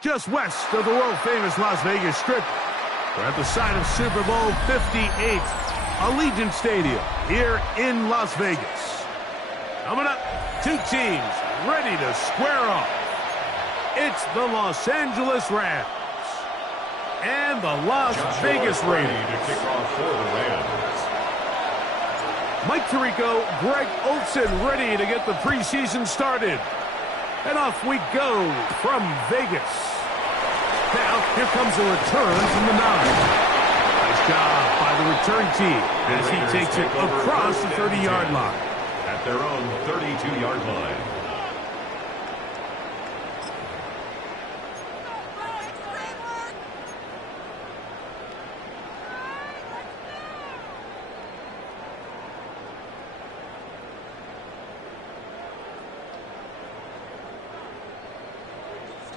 Just west of the world-famous Las Vegas Strip, we're at the site of Super Bowl 58, Allegiant Stadium here in Las Vegas. Coming up, two teams ready to square off. It's the Los Angeles Rams and the Las Vegas Raiders. To kick off for the Rams. Mike Tirico, Greg Olsen ready to get the preseason started. And off we go from Vegas. Now, here comes a return from the 9. Nice job by the return team as he takes it across the 30-yard line. At their own 32-yard line.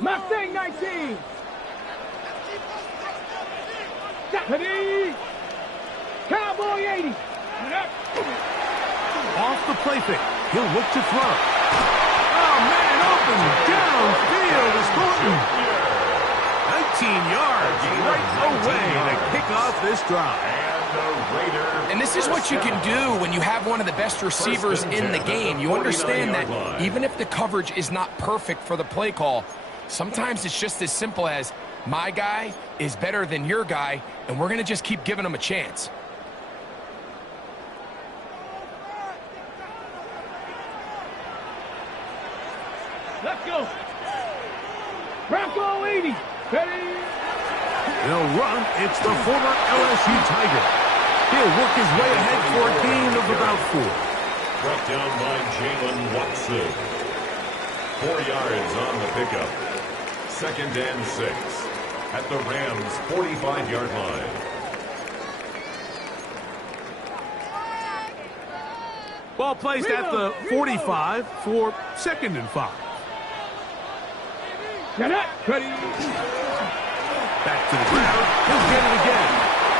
Mustang 19. Deputy. Cowboy 80. Off the play fake. He'll look to throw. Oh, man, open downfield is Thornton. 19 yards right away to kick off this drive. And this is what you can do when you have one of the best receivers in the game. You understand that even if the coverage is not perfect for the play call, sometimes it's just as simple as my guy is better than your guy, and we're going to just keep giving him a chance. Let's go. Bronco 80. Ready. They'll run. It's the former LSU Tiger. He'll work his way ahead for a gain of about 4. Brought down by Jalen Watson. 4 yards on the pickup. 2nd and 6 at the Rams' 45-yard line. Ball placed at the 45 for 2nd and 5. Get up. Ready. Back to the ground. He'll get it again.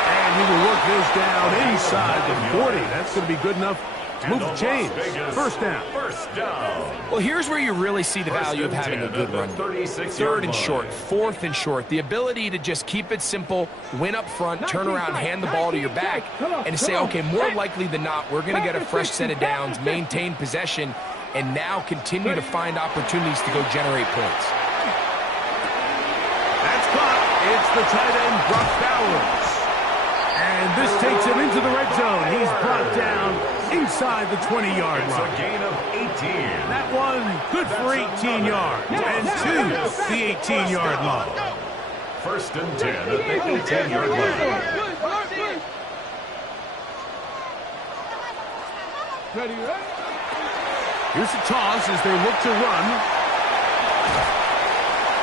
And he will work this down inside the 40. That's going to be good enough to move the chains. First down. Well, here's where you really see the value of having a good run. 3rd and short, 4th and short. The ability to just keep it simple, win up front, turn around, hand the ball to your back, and say, okay, more likely than not, we're going to get a fresh set of downs, maintain possession, and now continue to find opportunities to go generate points. That's caught. It's the tight end, Brock Bowers. And this takes him into the red zone. He's brought down inside the 20-yard line. It's a gain of 18. That one good for 18 yards. And to the 18-yard line. 1st and 10 at the 18-yard line. Here's the toss as they look to run.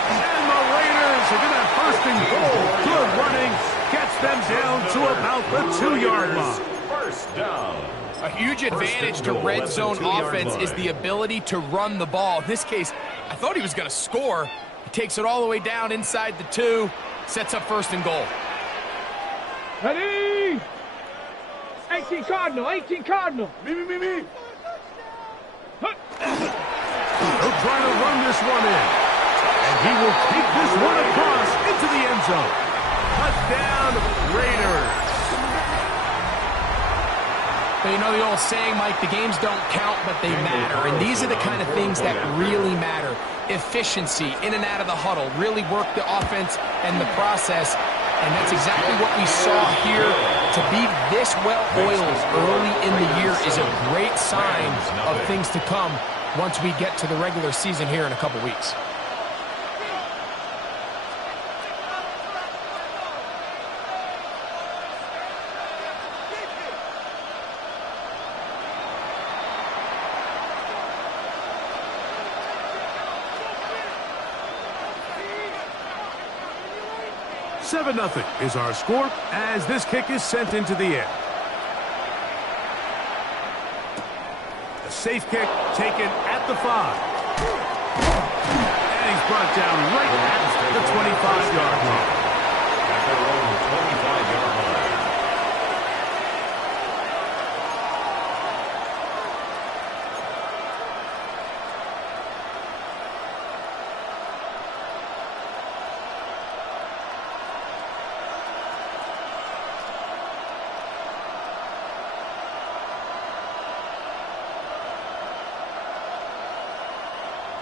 And the Raiders are going to have 1st and goal. Good running. Gets them down to about the 2-yard line. 1st down. A huge advantage to red zone offense is the ability to run the ball. In this case, I thought he was going to score. He takes it all the way down inside the 2, sets up 1st and goal. Ready. 18 Cardinal. 18 Cardinal. Me. They'll try to run this one in. And he will take this one across into the end zone. Touchdown, Raiders. But you know the old saying, Mike, the games don't count, but they matter. And these are the kind of things that really matter. Efficiency, in and out of the huddle, really work the offense and the process. And that's exactly what we saw here. To be this well-oiled early in the year is a great sign of things to come once we get to the regular season here in a couple weeks. Seven 0 is our score as this kick is sent into the air. A safe kick taken at the 5. And he's brought down right at the 25-yard line. At their own 25-yard line.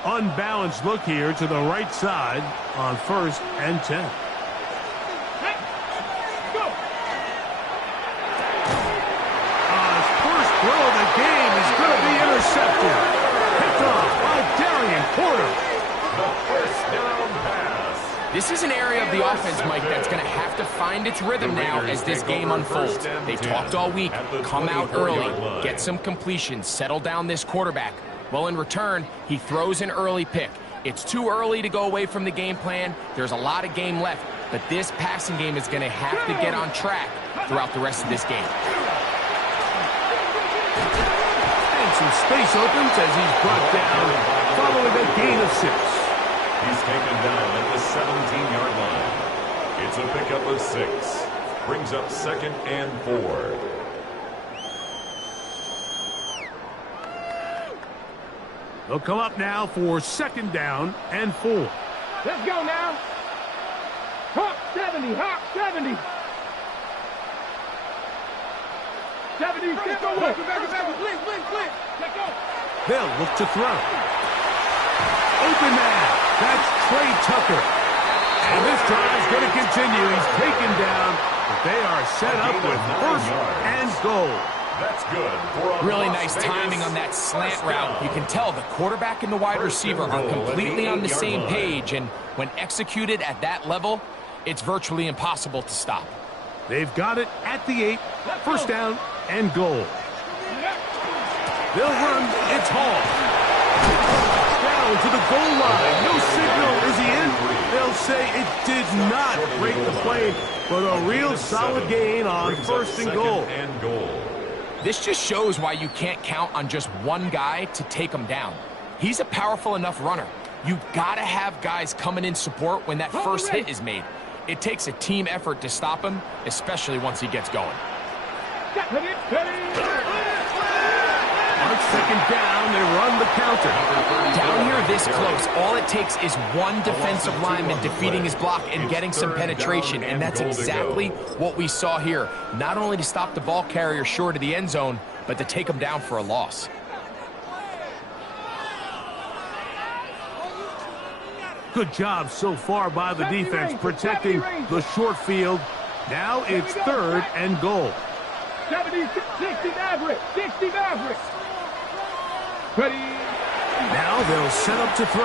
Unbalanced look here to the right side on 1st and 10. Hey, go. His first throw of the game is going to be intercepted. Picked off by Darian Porter. The first down pass. This is an area of the offense, Mike, that's going to have to find its rhythm now as this game unfolds. They talked all week, come out early, get some completions, settle down this quarterback. Well, in return, he throws an early pick. It's too early to go away from the game plan. There's a lot of game left, but this passing game is going to have to get on track throughout the rest of this game. And some space opens as he's brought down following a gain of 6. He's taken down at the 17-yard line. It's a pickup of 6. Brings up 2nd and 4. They'll come up now for 2nd down and 4. Let's go now. Hawk 70, Hawk 70. 70, let's go. Back, blink. Let's go. They'll look to throw. Open man. That's Trey Tucker. And this drive's going to continue. He's taken down, but they are set up with 1st and goal. That's good. Really nice timing on that slant route. You can tell the quarterback and the wide receiver are completely on the same page, and when executed at that level, it's virtually impossible to stop. They've got it at the 8. 1st down and goal. They'll run. It's Hall. Down to the goal line. No signal. Is he in? They'll say it did not break the play, but a real solid gain on 1st and goal. This just shows why you can't count on just one guy to take him down. He's a powerful enough runner. You've got to have guys coming in support when that first hit is made. It takes a team effort to stop him, especially once he gets going. On 2nd down, they run the counter. Down here this close, all it takes is one defensive lineman defeating his block and getting some penetration, and that's exactly what we saw here. Not only to stop the ball carrier short of the end zone, but to take him down for a loss. Good job so far by the defense protecting the short field. Now it's 3rd and goal. 70, 60 average, 60 average. Ready. Now they'll set up to throw.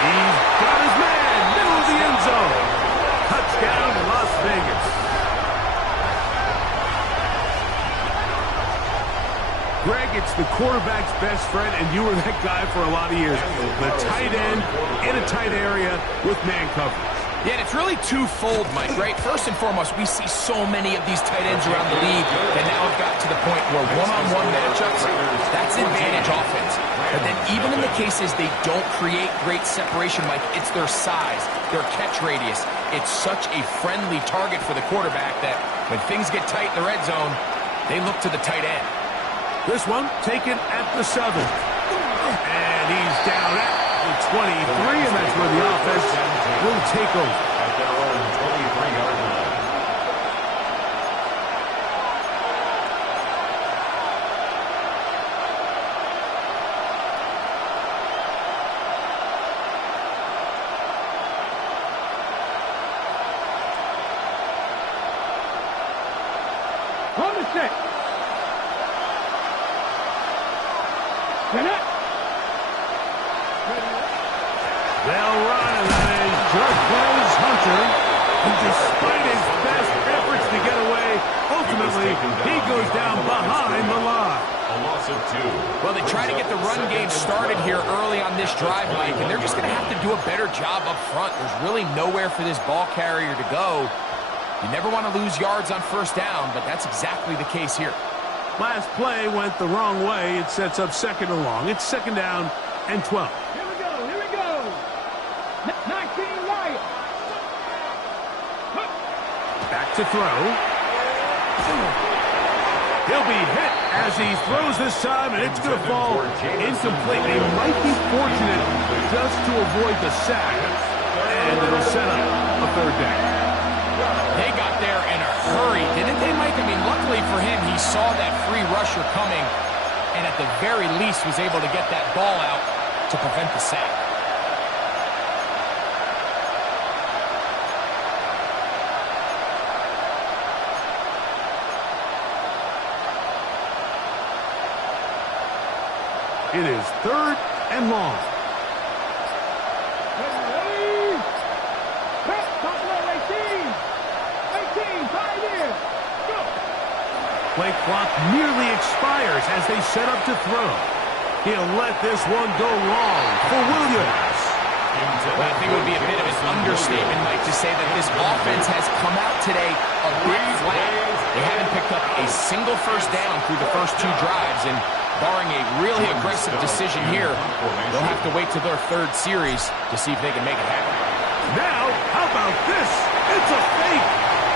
He's got his man, middle of the end zone. Touchdown, Las Vegas. Greg, it's the quarterback's best friend, and you were that guy for a lot of years. The tight end in a tight area with man coverage. Yeah, and it's really twofold, Mike, right? First and foremost, we see so many of these tight ends around the league that now have got to the point where one-on-one matchups, that's advantage offense. But then even in the cases they don't create great separation, Mike, it's their size, their catch radius. It's such a friendly target for the quarterback that when things get tight in the red zone, they look to the tight end. This one taken at the 7. And he's down at the 23, and that's where the offense will take over. At their own 23-yard line. On the set. They'll run, and that is Jarquez Hunter. And despite his best efforts to get away, ultimately he goes down behind the line. A loss of 2. Well, they try to get the run game started here early on this drive, Mike, and they're just going to have to do a better job up front. There's really nowhere for this ball carrier to go. You never want to lose yards on 1st down, but that's exactly the case here. Last play went the wrong way. It sets up 2nd and long. It's 2nd down and 12. Here we go, here we go. 19 Lions. Back to throw. He'll be hit as he throws this time, and it's going to fall incomplete. He might be fortunate just to avoid the sack, and it'll set up a 3rd down. They got there in a hurry, didn't they, Mike? I mean, luckily for him, he saw that free rusher coming, and at the very least was able to get that ball out to prevent the sack. It is 3rd and long. Play clock nearly expires as they set up to throw. He'll let this one go long for Williams. Well, I think it would be a bit of an understatement, Mike, to say that this offense has come out today a bit flat. They haven't picked up a single 1st down through the first 2 drives, and barring a really aggressive decision here, they'll have to wait to their 3rd series to see if they can make it happen. Now, how about this? It's a fake.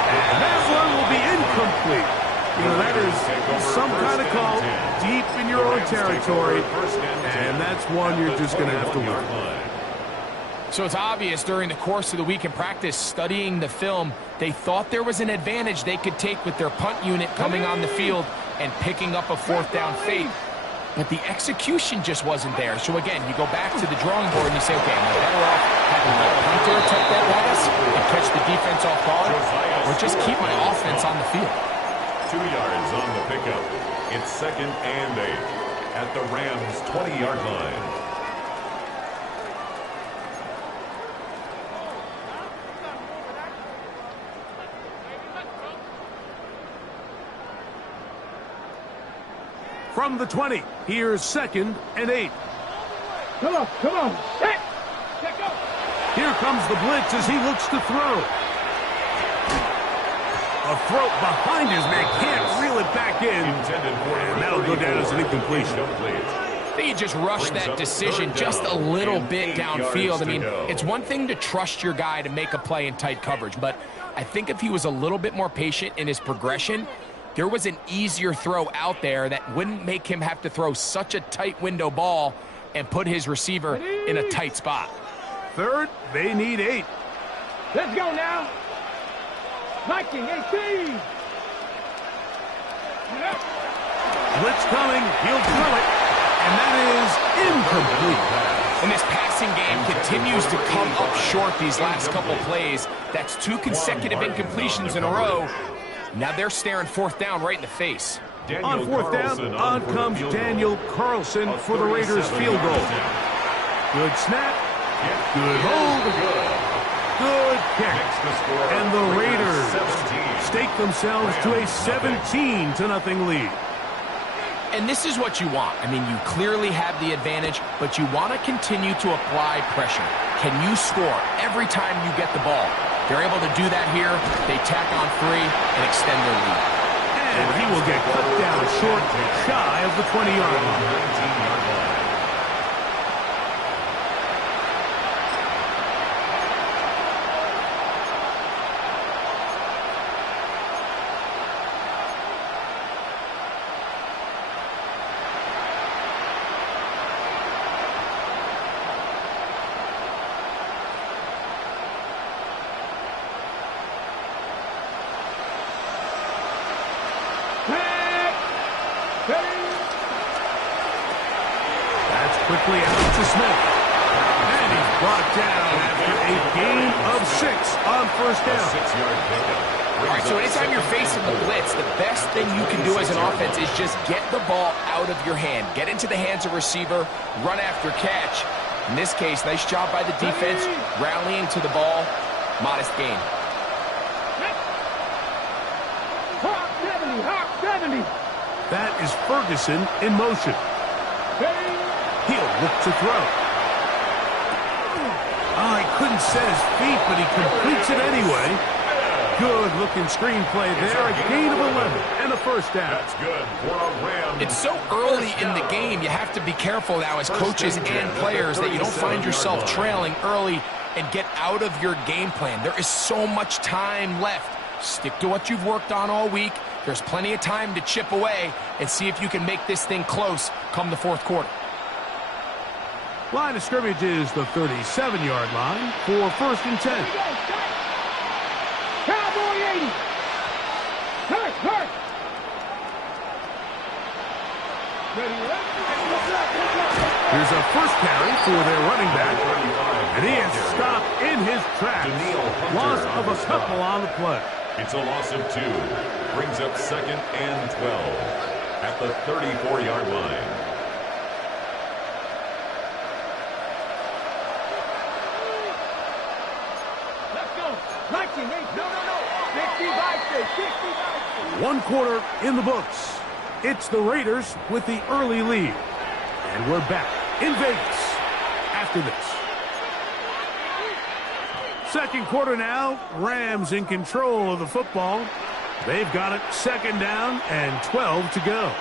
And that one will be incomplete. You know, that is some kind of call deep in your own territory, and that's one you're just going to have to learn. So it's obvious during the course of the week in practice, studying the film, they thought there was an advantage they could take with their punt unit coming on the field and picking up a 4th down fake. But the execution just wasn't there. So again, you go back to the drawing board and you say, okay, am I better off having my punter take that pass and catch the defense off guard, or just keep my offense on the field? 2 yards on the pickup. It's 2nd and 8 at the Rams' 20-yard line. From the 20, here's 2nd and 8. Come on, come on. Set. Check up. Here comes the blitz as he looks to throw. A throw behind his man, can't reel it back in. And that'll go down as an incompletion. I think he just rushed that decision just a little bit downfield. I mean, it's one thing to trust your guy to make a play in tight coverage, but I think if he was a little bit more patient in his progression, there was an easier throw out there that wouldn't make him have to throw such a tight window ball and put his receiver in a tight spot. 3rd, they need 8. Let's go now. 19, 18. Blitz coming, he'll throw it, and that is incomplete. And this passing game continues to come up short these last couple plays. That's 2 consecutive incompletions in a row. Now they're staring 4th down right in the face. On 4th down, on comes Daniel Carlson for the Raiders field goal. Good snap, good hold, good kick. And the Raiders stake themselves to a 17-0 lead. And this is what you want. I mean, you clearly have the advantage, but you want to continue to apply pressure. Can you score every time you get the ball? They're able to do that here. They tack on 3 and extend their lead. And he will get cut down short, shy of the 20-yard line. That's quickly out to Smith. And he's brought down after a gain of 6 on 1st down. 6-yard pickup. All right, so anytime you're facing the blitz, the best thing you can do as an offense is just get the ball out of your hand. Get into the hands of receiver, run after catch. In this case, nice job by the defense, rallying to the ball. Modest gain. Hawk 70, Hawk 70. That is Ferguson in motion. He'll look to throw. Oh, he couldn't set his feet, but he completes it anyway. Good-looking screenplay there. A gain of 11 and a first down. That's good for a Ram. It's so early in the game, you have to be careful now as coaches and players that you don't find yourself trailing early and get out of your game plan. There is so much time left. Stick to what you've worked on all week. There's plenty of time to chip away and see if you can make this thing close come the fourth quarter. Line of scrimmage is the 37-yard line for 1st and 10. Cowboy 80. Hurt. Here's a first carry for their running back. And he is stopped in his tracks. Loss of a couple on the play. It's a loss of 2. Brings up 2nd and 12 at the 34-yard line. Let's go. 19, 8, no. 60. 1 quarter in the books. It's the Raiders with the early lead. And we're back in Vegas after this. 2nd quarter now. Rams in control of the football. They've got it 2nd down and 12 to go.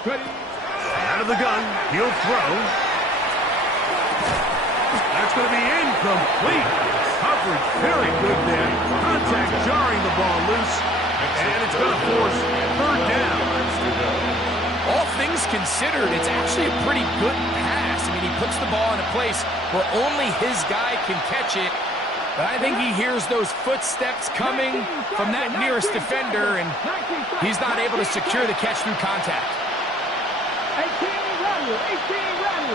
Out of the gun, he'll throw. That's going to be incomplete. Coverage very good there. Contact jarring the ball loose. And it's going to force 3rd down. All things considered, it's actually a pretty good pass. I mean, he puts the ball in a place where only his guy can catch it. But I think he hears those footsteps coming from that nearest defender, and he's not able to secure the catch through contact. 18 run.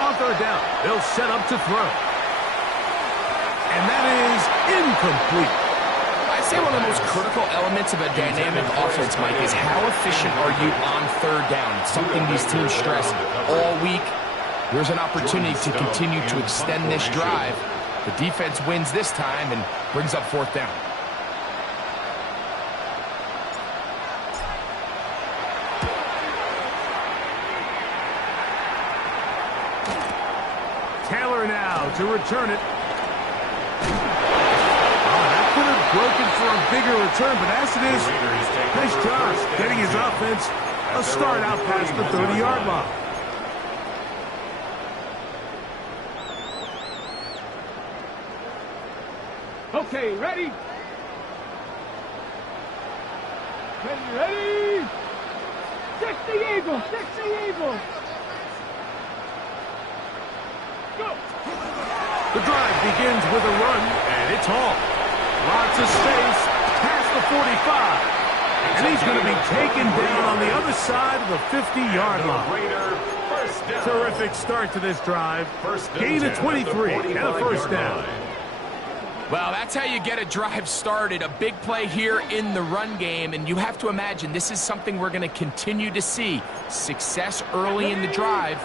On 3rd down, they'll set up to throw. And that is incomplete. I'd say one of the most critical elements of a dynamic offense, Mike, is how efficient are you on 3rd down? It's something these teams stress all week. There's an opportunity to continue to extend this drive. The defense wins this time and brings up 4th down. Taylor now to return it. That could have broken for a bigger return, but as it is, nice job getting his offense a start out past the 30-yard line. Okay, ready? 60 Eagles. Go. The drive begins with a run, and it's all. Lots of space past the 45. And he's going to be taken down on the other side of the 50-yard line. Terrific start to this drive. Gain of 23 and a first down. Well, that's how you get a drive started. A big play here in the run game, and you have to imagine this is something we're going to continue to see. Success early in the drive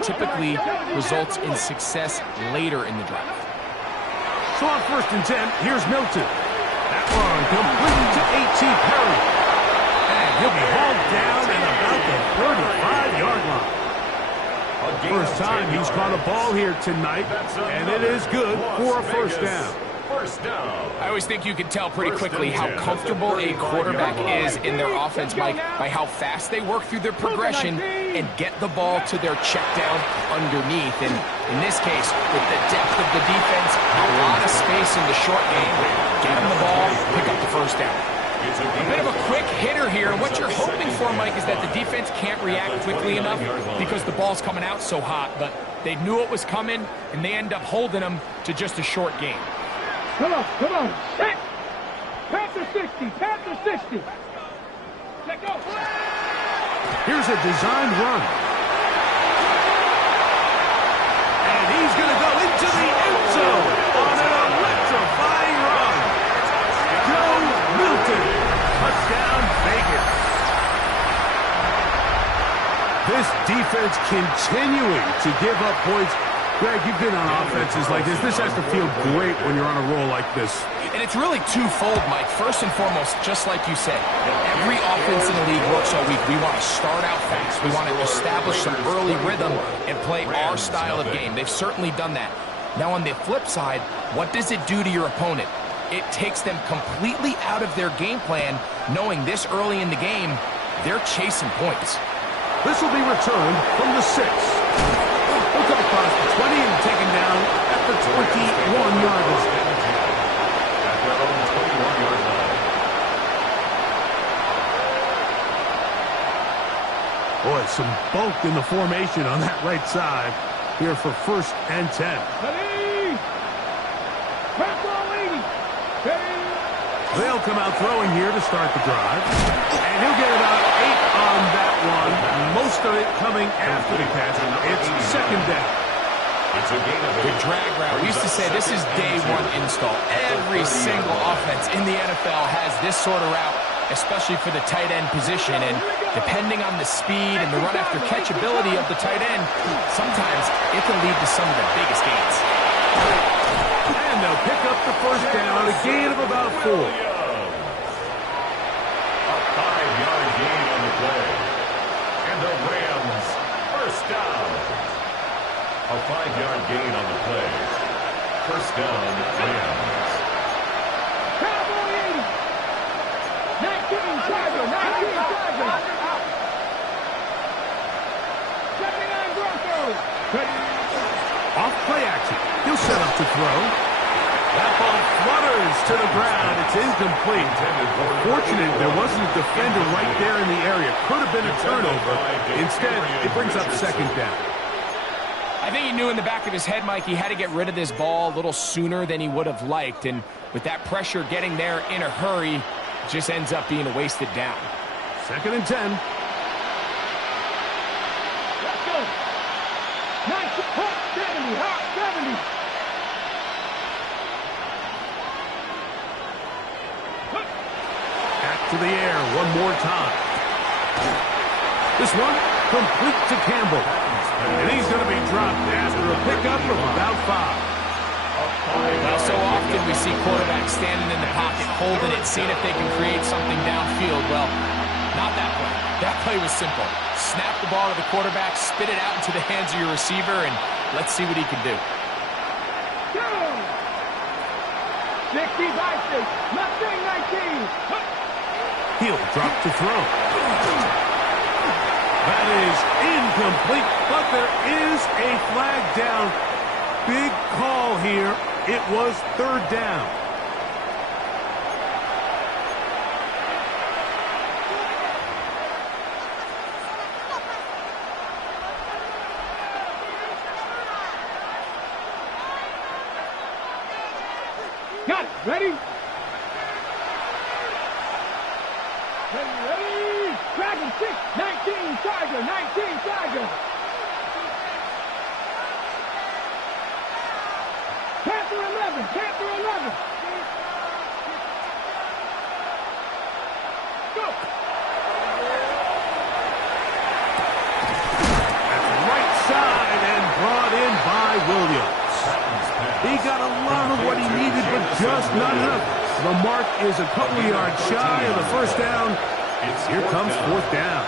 typically results in success later in the drive. So on 1st and 10, here's Milton. That one complete to A.T. Perry. And he'll be hauled down at about the 35-yard line. First time he's caught a ball here tonight, and it is good for a first down. I always think you can tell pretty quickly how comfortable a quarterback is in their offense, Mike, by how fast they work through their progression and get the ball to their check down underneath. And in this case, with the depth of the defense, a lot of space in the short game, get them the ball, pick up the first down. A bit of a quick hitter here. What you're hoping for, Mike, is that the defense can't react quickly enough because the ball's coming out so hot. But they knew it was coming, and they end up holding them to just a short game. Come on. Set. Panther 60. Let go. Here's a designed run. And he's going to go into the end zone on an electrifying run. Joe Milton This defense continuing to give up points. Greg, you've been on offenses like this. This has to feel great when you're on a roll like this. And it's really twofold, Mike. First and foremost, just like you said, every offense in the league works all week. We want to start out fast. We want to establish some early rhythm and play our style of game. They've certainly done that. Now, on the flip side, what does it do to your opponent? It takes them completely out of their game plan, knowing this early in the game, they're chasing points. This will be returned from the 6. He'll come across the 20 and taken down at the 21-yard line. At their own 21-yard line. Boy, some bulk in the formation on that right side here for 1st and 10. Ready? Pass ball 80. Ready? They'll come out throwing here to start the drive. And he'll get about 8 on that one. Most of it coming after the catch. It's 2nd down. It's a gain of The drag route. We used to say this is day one install. Every single offense in the NFL has this sort of route, especially for the tight end position. And depending on the speed and the run after catch ability of the tight end, sometimes it can lead to some of the biggest gains. And they'll pick up the 1st down, a gain of about 4. A 5-yard gain on the play. And the Rams, 1st down. A 5-yard gain on the play. 1st down, Rams. Cowboy 80. 19 Charger. 19 Charger. 79 Broncos. Off play action. He'll set up to throw. That ball flutters to the ground. It's incomplete. Fortunate there wasn't a defender right there in the area. Could have been a turnover. Instead, it brings up 2nd down. I think he knew in the back of his head, Mike, he had to get rid of this ball a little sooner than he would have liked. And with that pressure getting there in a hurry, it just ends up being a wasted down. 2nd and 10. Let's go. 19, hot 70, hot 70. Back to the air one more time. This one complete to Campbell. And he's going to be dropped after a pickup of about 5. Well, so often we see quarterbacks standing in the pocket, holding it, seeing if they can create something downfield. Well, not that play. That play was simple. Snap the ball to the quarterback, spit it out into the hands of your receiver, and let's see what he can do. 60 by 6. Mustang 19. He'll drop to throw. That is incomplete, but there is a flag down. Big call here. It was 3rd down. Got it. Ready? Ready? Dragon 6. 19 Charger. 19 Charger. Panther 11. Panther 11. Go. That's right side and brought in by Williams. He got a lot of what he needed, but just not enough. The mark is a couple of yards shy of the 1st down. Here comes 4th down.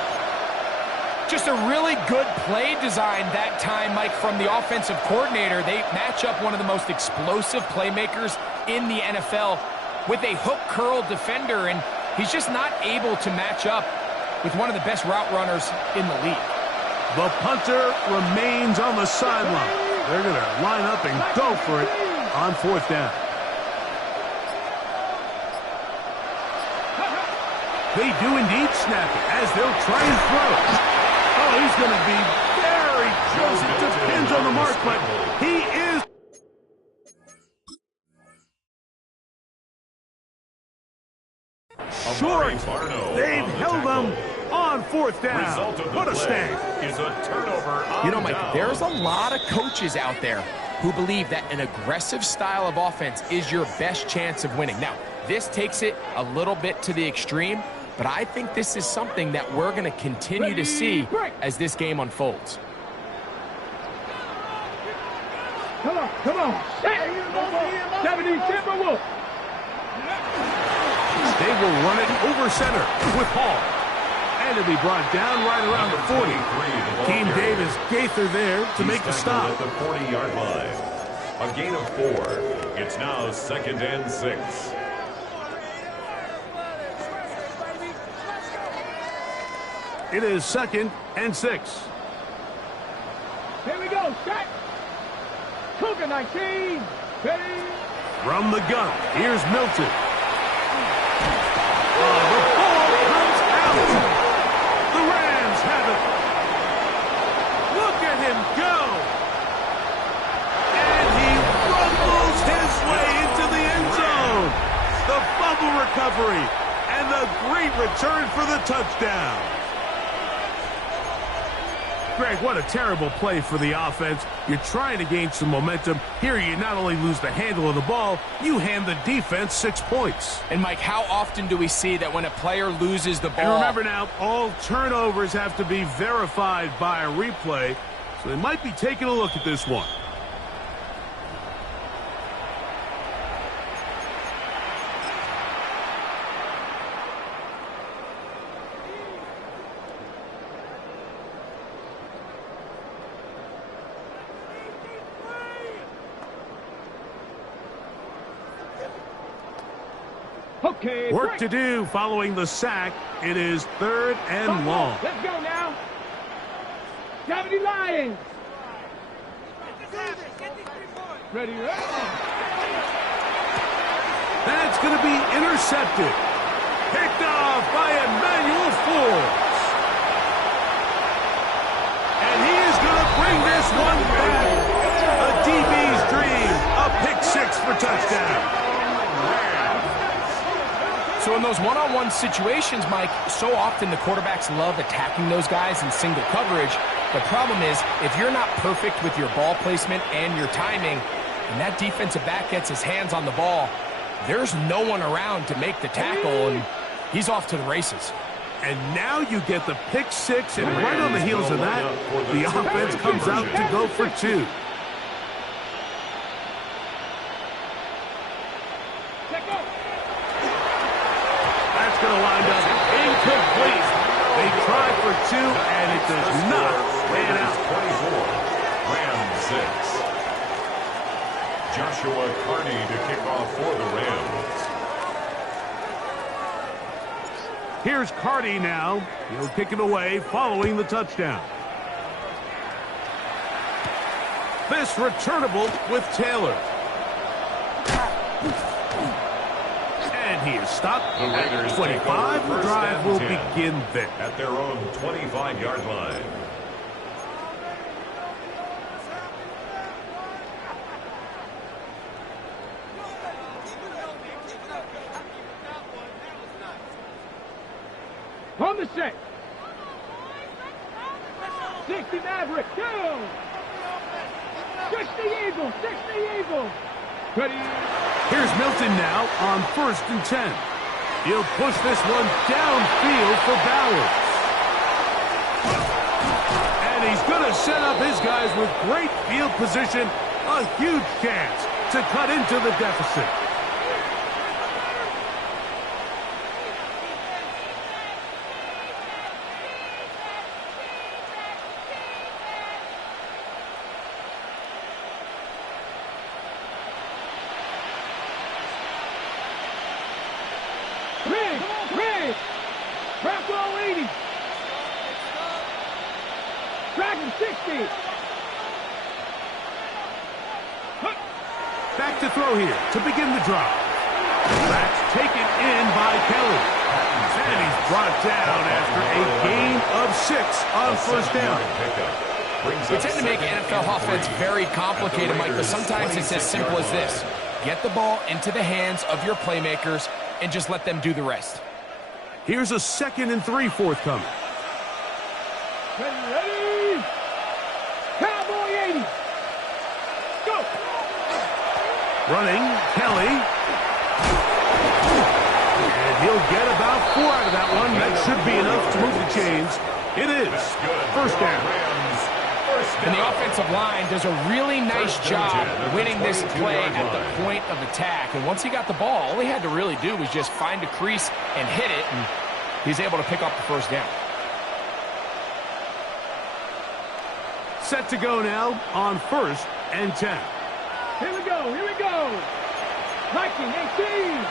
Just a really good play design that time, Mike, from the offensive coordinator. They match up one of the most explosive playmakers in the NFL with a hook curl defender, and he's just not able to match up with one of the best route runners in the league. The punter remains on the sideline. They're going to line up and go for it on 4th down. They do indeed snap it as they'll try and throw. Oh, he's going to be very close. It depends on the mark, but he is. Short. They've held them on 4th down. What a stand. Is a turnover on You know, Mike, down. there's a lot of coaches out there who believe that an aggressive style of offense is your best chance of winning. Now, this takes it a little bit to the extreme, but I think this is something that we're going to continue to see as this game unfolds. Come on, come on. 70 Timberwolves. They will run it over center with Hall. And it'll be brought down right around the 40. Team Davis Gaither there to make the stop. At the 40-yard line. A gain of 4. It's now 2nd and 6. It is 2nd and 6. Here we go, set. Cougar 19. Ready. From the gun, here's Milton. The ball comes out. The Rams have it. Look at him go. And he rumbles his way into the end zone. The fumble recovery and the great return for the touchdown. Greg, what a terrible play for the offense. You're trying to gain some momentum. Here you not only lose the handle of the ball, you hand the defense 6 points. And Mike, how often do we see that when a player loses the ball? And remember now, all turnovers have to be verified by a replay, so they might be taking a look at this one. Okay, Work to do following the sack. It is 3rd and long. Let's go now. 70 Lions. Ready, That's going to be intercepted. Picked off by Emmanuel Forbes. And he is going to bring this one back. A DB's dream. A pick 6 for touchdown. So in those one-on-one situations, Mike, so often the quarterbacks love attacking those guys in single coverage. The problem is, if you're not perfect with your ball placement and your timing, and that defensive back gets his hands on the ball, there's no one around to make the tackle, and he's off to the races. And now you get the pick 6, and right on the heels of that, the offense comes out to go for 2. That's going to wind up incomplete. They try for 2, and it does not pan out. 24. Rams 6. Joshua Carney to kick off for the Rams. Here's Carney now. He'll kick it away following the touchdown. This returnable with Taylor. And he is stopped at 25. The drive will begin there. At their own 25-yard line. On the set. 60 Maverick, go! 60 Eagle, 60 Eagle. Ready. Here's Milton now on 1st and 10. He'll push this one downfield for Bowers. And he's going to set up his guys with great field position. A huge chance to cut into the deficit. Rig! Bravo 80! Dragon 60! Back to throw here to begin the drive. That's taken in by Kelly. And he's brought down after a gain of 6 on 1st down. We tend to make NFL offense very complicated, Mike, but sometimes it's as simple as this. Get the ball into the hands of your playmakers and just let them do the rest. Here's a 2nd and 3 forthcoming. Ready? Cowboy 80! Go! Running, Kelly. And he'll get about 4 out of that one. be enough to move the chains. It is first down. And the offensive line does a really nice job winning this play at the point of attack. And once he got the ball, all he had to really do was just find a crease and hit it, and he's able to pick up the first down. Set to go now on 1st and 10. Here we go, here we go. Viking 18.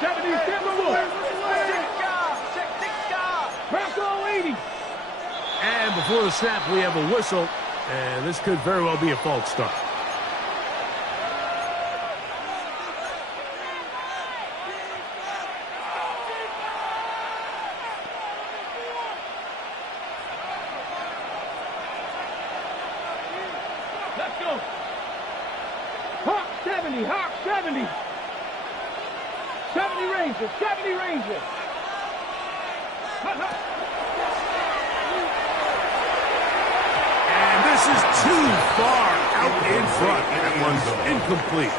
70 Timberwolves. Bronco 80. And before the snap, we have a whistle, and this could very well be a false start. Let's go. Hawk 70, Hawk 70. 70 Rangers, 70 Rangers. And this is too far out in front. That one's incomplete.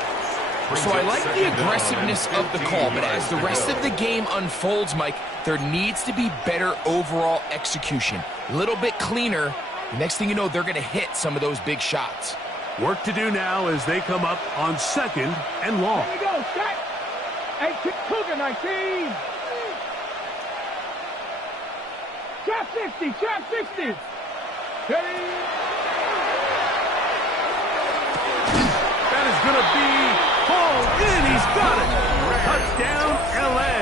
So I like the aggressiveness of the call, but as the rest of the game unfolds, Mike, there needs to be better overall execution. A little bit cleaner. The next thing you know, they're going to hit some of those big shots. Work to do now as they come up on 2nd and long. Here we go, set. 18, Cougar 19. Trap 60, trap 60. Ready? That is going to be hauled in. He's got it. Touchdown, L.A.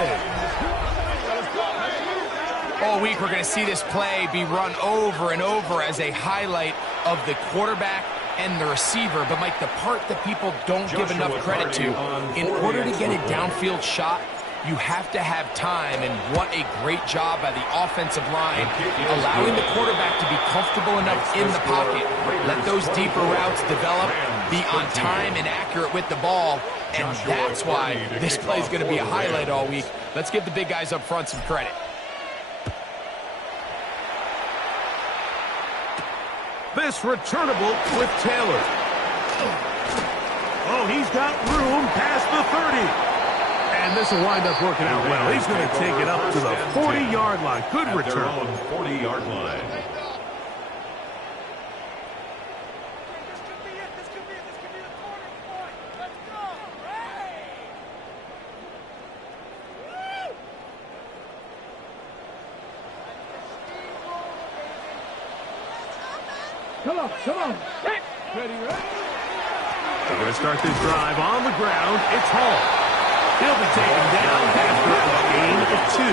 All week, we're going to see this play be run over and over as a highlight of the quarterback and the receiver. But, Mike, the part that people don't give enough credit to, in order to get a downfield shot, you have to have time, and what a great job by the offensive line, allowing the quarterback to be comfortable enough in the pocket, let those deeper routes develop, be on time and accurate with the ball, and that's why this play is going to be a highlight all week. Let's give the big guys up front some credit. This returnable with Taylor. Oh, he's got room past the 30. And this will wind up working out well. He's going to take it up to the 40-yard line. Good return. 40-yard line. Come on, come on. Ready, ready? They're going to start this drive on the ground. It's Hall. He'll be taken down after a gain of 2.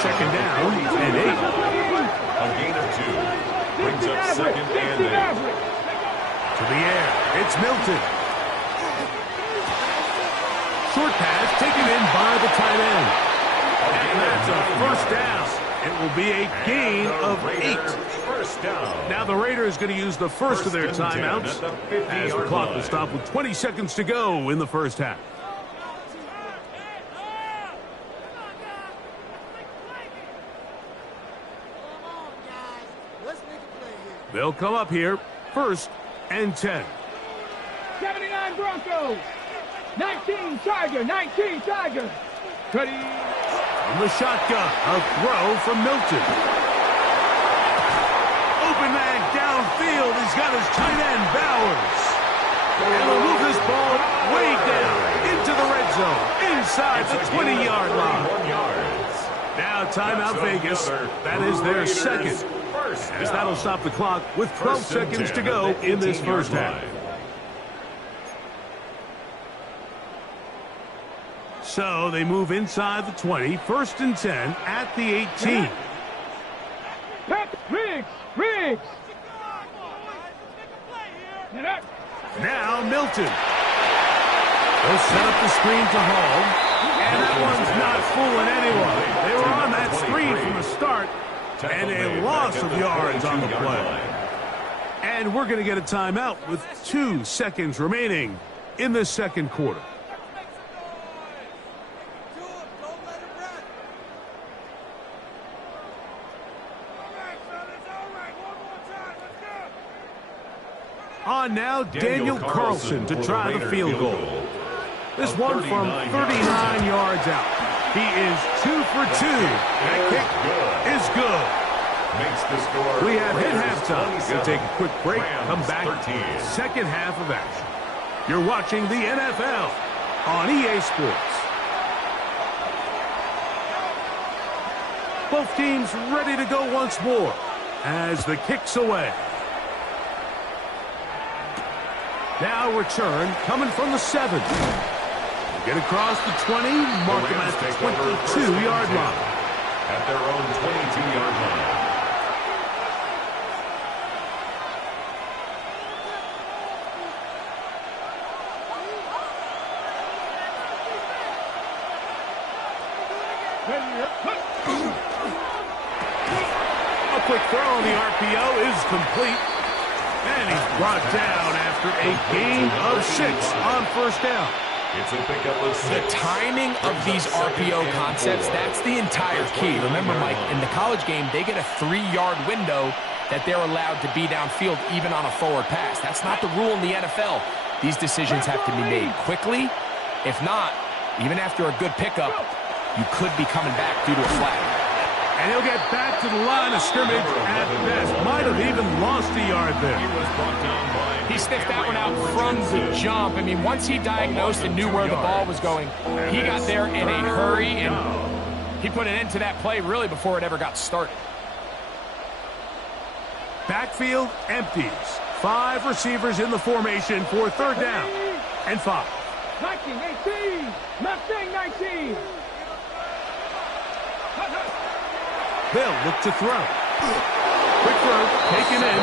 Second down and 8. A gain of 2. Brings up 2nd and 8. To the air. It's Milton. Short pass taken in by the tight end. And that's a first down. It will be a gain of 8. First down. Now the Raiders going to use the first of their timeouts as the clock will stop with 20 seconds to go in the first half. They'll come up here, 1st and 10. 79 Broncos. 19 Tiger, 19 Tiger. Ready? From the shotgun, a throw from Milton. Open man downfield. He's got his tight end, Bowers. And will move this ball way down into the red zone, inside the 20-yard line. Now timeout Vegas. That is their second. As that'll stop the clock with 12 seconds to go in this first half. So they move inside the 20, 1st and 10 at the 18. Riggs. Now Milton. They'll set up the screen to Hall. And that one's not fooling anyone. They were on that screen from the start. And a loss of yards on the play. And we're going to get a timeout with 2 seconds remaining in the second quarter. On now, Daniel Carlson to try the field goal. This one from 39 yards out. He is 2 for 2. That kick is good. Makes the score. We have hit halftime. Going to take a quick break. Rams, Come back. 13. Second half of action. You're watching the NFL on EA Sports. Both teams ready to go once more as the kick's away. Now return coming from the 7. Get across the 20, mark them at the 22-yard line. At their own 22-yard line. A quick throw on the RPO is complete. And he's brought down after a gain of 6 on first down. It's a pickup of 6. The timing of these RPO concepts, that's the entire key. Remember, Mike, in the college game, they get a 3-yard window that they're allowed to be downfield even on a forward pass. That's not the rule in the NFL. These decisions have to be made quickly. If not, even after a good pickup, you could be coming back due to a flag. And he'll get back to the line of scrimmage at best. Might have even lost a yard there. He sniffed that one out from the jump. I mean, once he diagnosed and knew where the ball was going, he got there in a hurry, and he put an end to that play really before it ever got started. Backfield empties. 5 receivers in the formation for third down and 5. 19, 18. Mustang 19. They'll look to throw. Quick throw, taken in,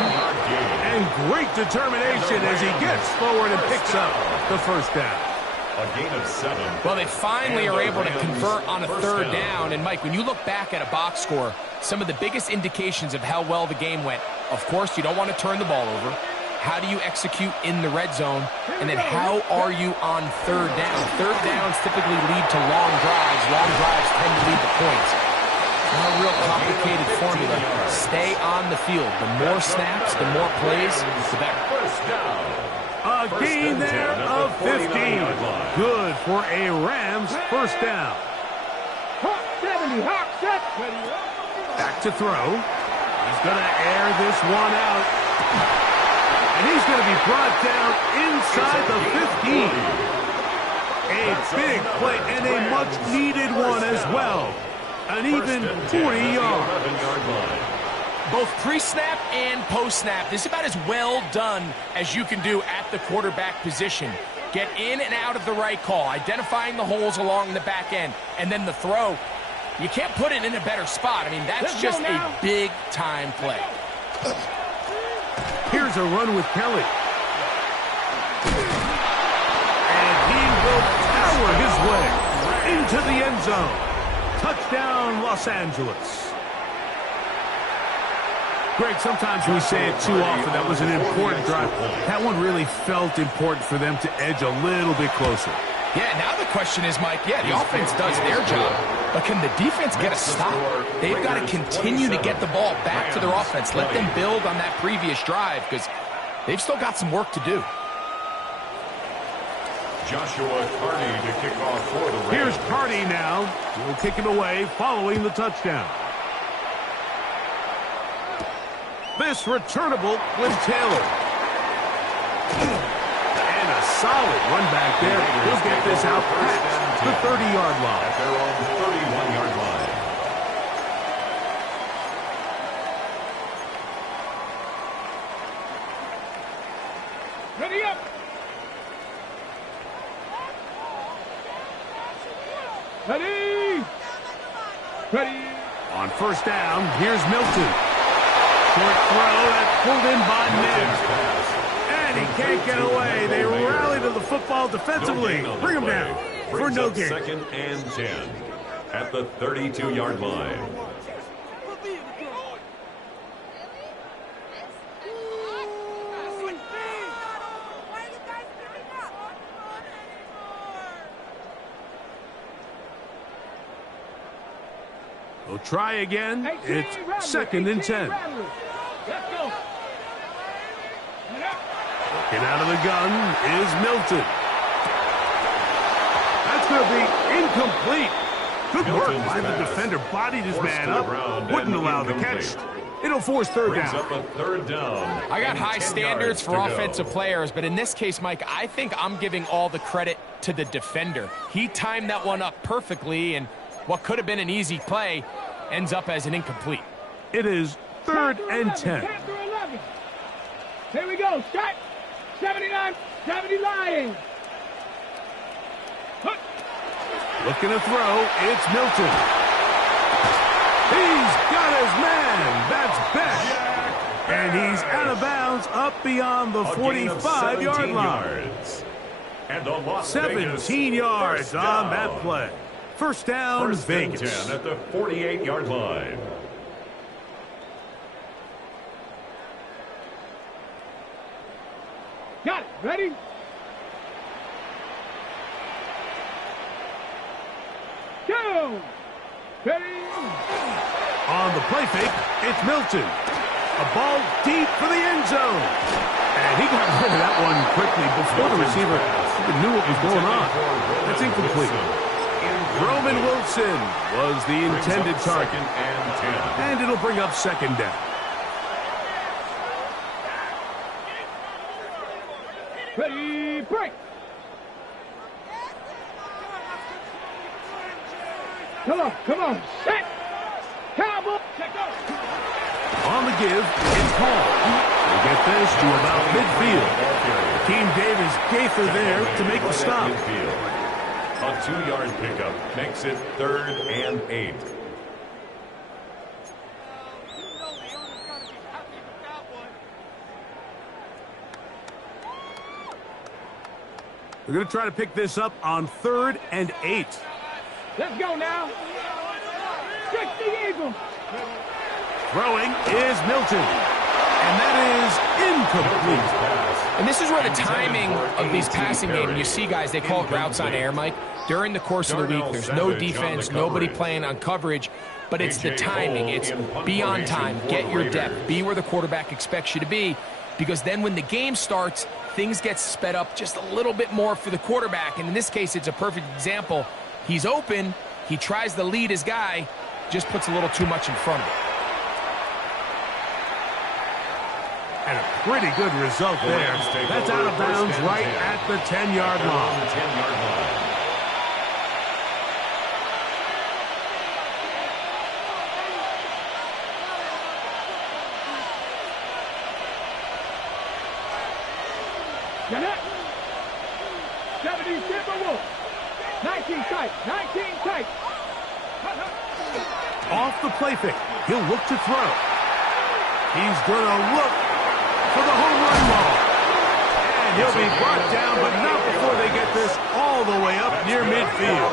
and great determination as he gets forward and picks up the first down. A gain of 7. Well, they finally are able to convert on a third down. And, Mike, when you look back at a box score, some of the biggest indications of how well the game went, of course, you don't want to turn the ball over. How do you execute in the red zone? And then how are you on third down? Third downs typically lead to long drives. Long drives tend to lead to points. Not a real complicated formula. Stay on the field. The more snaps, the more plays, the better. First down. A gain there of 15. Good for a Rams first down. Hawk 70, Hawk set. Back to throw. He's going to air this one out. And he's going to be brought down inside the 15. A big play and a much-needed one as well. An even 40 yards. Both pre-snap and post-snap, this is about as well done as you can do at the quarterback position. Get in and out of the right call, identifying the holes along the back end, and then the throw. You can't put it in a better spot. I mean, that's just a big-time play. Here's a run with Kelly. And he will power his way into the end zone. Touchdown, Los Angeles. Greg, sometimes we say it too often. That was an important drive. That one really felt important for them to edge a little bit closer. Yeah, now the question is, Mike, the offense does their job, but can the defense get a stop? They've got to continue to get the ball back to their offense. Let them build on that previous drive because they've still got some work to do. Joshua Carney to kick off for the Rams. Here's Carney now. He'll kick it away following the touchdown. This returnable with Taylor. And a solid run back there. He'll get this out past the 30-yard line. At their own 31-yard line. Ready up. Ready. Ready. On first down, here's Milton. Short throw that's pulled in by Ned. And he can't get away. They rally to the football defensively. Bring him down for no gain. Second and 10 at the 32-yard line. We'll try again. It's second and 10. Let's go. Looking out of the gun is Milton. That's going to be incomplete. Good work Milton's by the pass. defender. Bodied his Forced man to the up. ground Wouldn't and allow the catch. incomplete. It'll force third Brings down. up a third down. I got and high 10 standards yards for to go. offensive players, but in this case, Mike, I think I'm giving all the credit to the defender. He timed that one up perfectly, and what could have been an easy play ends up as an incomplete. It is third and 10. Chapter 11. Here we go. Start. 79, 70 Lions. Hook. Looking to throw. It's Milton. He's got his man. That's Beck. And he's out of bounds up beyond the 45-yard line. And the Las 17 Vegas yards first on down. that play. First down, First and Vegas. 10 at the 48-yard line. Got it. Ready? Go. Ready? On the play fake, it's Milton. A ball deep for the end zone. And he got rid of that one quickly before the receiver even knew what was going on. That's incomplete. Roman Wilson was the intended target. Second and 10. And it'll bring up second down. Ready? Break. Come on. Come on. Set. Cowboy. Check out. On the give, it's Hall. They get this to about midfield. Team Davis Gaither there to make the stop. A 2-yard pickup makes it third and 8. They're going to try to pick this up on third and 8. Let's go now. Trick the Eagle. Throwing is Milton. And that is incomplete. And this is where the timing of these passing games, you see guys, they call it routes on air, Mike. During the course of the week, there's no defense, nobody playing on coverage, but it's the timing. It's be on time, get your depth, be where the quarterback expects you to be, because then when the game starts, things get sped up just a little bit more for the quarterback. And in this case, it's a perfect example. He's open, he tries to lead his guy, just puts a little too much in front of him. And a pretty good result there. That's out of bounds right at the 10-yard line. Get it. 70 Timberwolves. 19 tight. 19 tight. Off the play fake. He'll look to throw. He's going to look for the home run ball. And he'll be brought down, but not before they get this all the way up near midfield.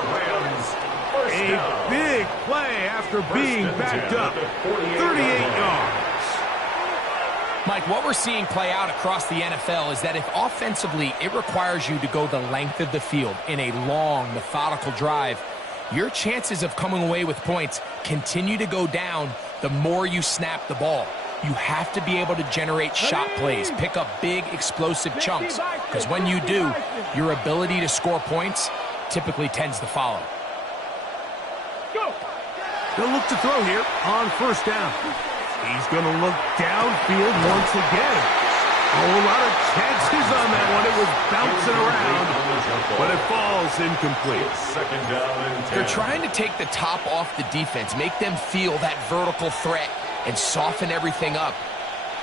A big play after being backed up. 38 yards. Mike, what we're seeing play out across the NFL is that if offensively it requires you to go the length of the field in a long, methodical drive, your chances of coming away with points continue to go down the more you snap the ball. You have to be able to generate shot plays, pick up big, explosive chunks, because when you do, your ability to score points typically tends to follow. Go. They'll look to throw here on first down. He's going to look downfield once again. A whole lot of chances on that one. It was bouncing around, but it falls incomplete. Second down and 10. They're trying to take the top off the defense, make them feel that vertical threat, and soften everything up.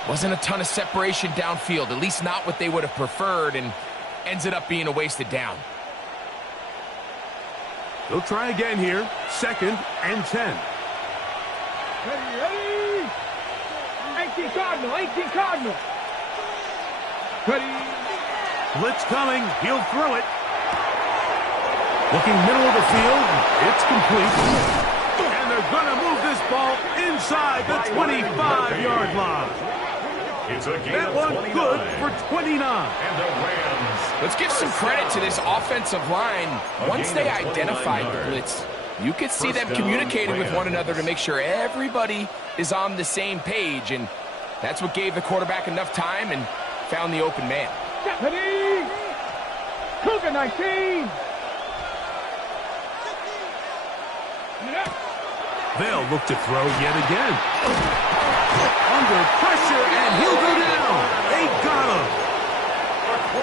Wasn't a ton of separation downfield, at least not what they would have preferred, and ends it up being a wasted down. They'll try again here. Second and 10. Ready, ready. 18 Cardinal. 18 Cardinal. Ready. Blitz coming. He'll throw it. Looking middle of the field. It's complete. And they're going to move this ball inside the 25-yard line. It's a gain That of one 29. good for 29. And the Rams. Let's give some credit to this offensive line. Once they identified the blitz, you could see them communicating with one another to make sure everybody is on the same page, and that's what gave the quarterback enough time and found the open man. Ready. Cougar 19. They'll look to throw yet again. Under pressure, and he'll go down. They got him.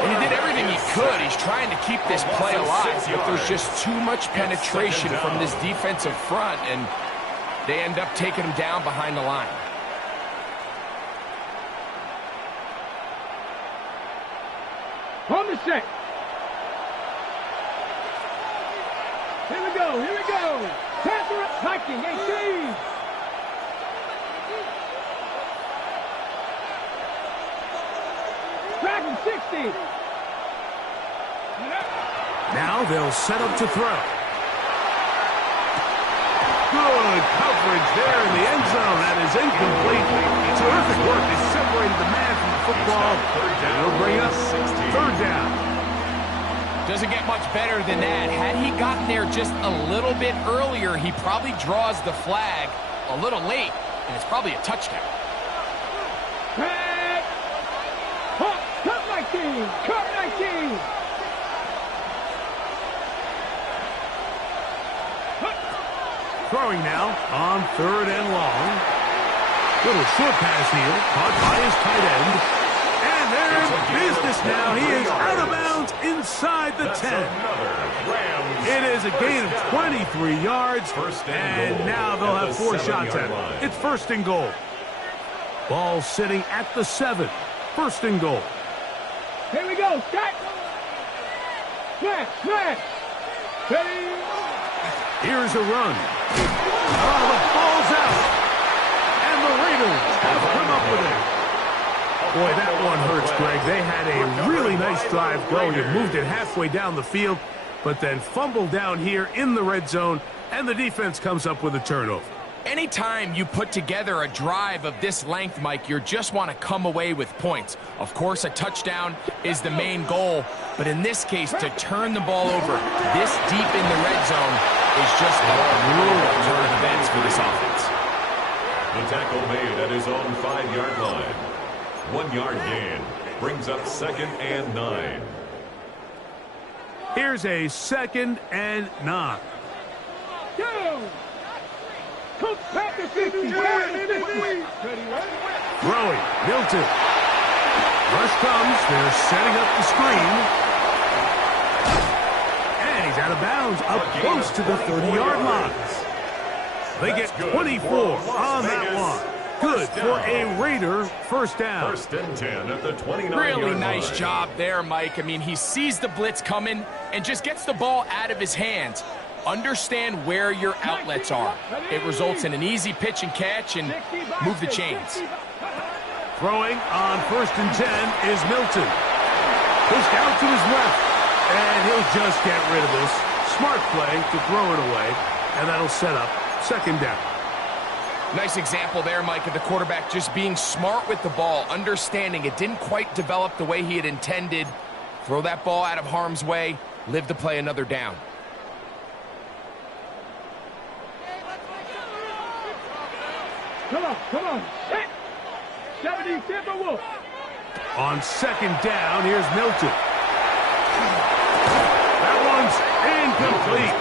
And he did everything he could. He's trying to keep this play alive, but there's just too much penetration from this defensive front, and they end up taking him down behind the line. On the set. Here we go, here we go. Pass her up, hiking, 18. Dragon 60. Now they'll set up to throw. Good coverage there in the end zone. That is incomplete. Terrific work. They separated the man from the football. And he'll bring up 3rd down. Doesn't get much better than that. Had he gotten there just a little bit earlier, he probably draws the flag a little late, and it's probably a touchdown. Tag. Hop, cut 19. Cut 19. Throwing now on 3rd and long. Little short pass here, caught by his tight end. And they're in business now. He is out of bounds inside the 10. It is a gain of 23 yards, and now they'll have 4 shots at it. It's 1st and goal. Ball sitting at the 7. 1st and goal. Here we go, Scott. Smash, smash. Ready. Here's a run. Oh, the ball's out. And the Raiders have come up with it. Boy, that one hurts, Greg. They had a really nice drive going and moved it halfway down the field, but then fumbled down here in the red zone, and the defense comes up with a turnover. Anytime you put together a drive of this length, Mike, you just want to come away with points. Of course, a touchdown is the main goal, but in this case, to turn the ball over this deep in the red zone is just a brutal turn of events for this offense. The tackle made at his own 5-yard line. 1-yard gain brings up 2nd and 9. Here's a 2nd and 9. Go. Coach Packer 50. Throwing, Milton. Rush comes, they're setting up the screen. And he's out of bounds, up close to the 30-yard line. They get 24 on that one. Good for a Raider 1st down. 1st and 10 at the 29-yard line. Really nice job there, Mike. I mean, he sees the blitz coming and just gets the ball out of his hands. Understand where your outlets are. It results in an easy pitch and catch and move the chains. Throwing on 1st and 10 is Milton. Pushed out to his left, and he'll just get rid of this. Smart play to throw it away, and that'll set up 2nd down. Nice example there, Mike, of the quarterback just being smart with the ball, understanding it didn't quite develop the way he had intended. Throw that ball out of harm's way, live to play another down. Come on. Set. 70 Timberwolf. On 2nd down, here's Milton. That one's incomplete.